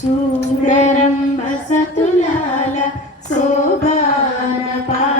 చూడరం సతులాల శోభాన పా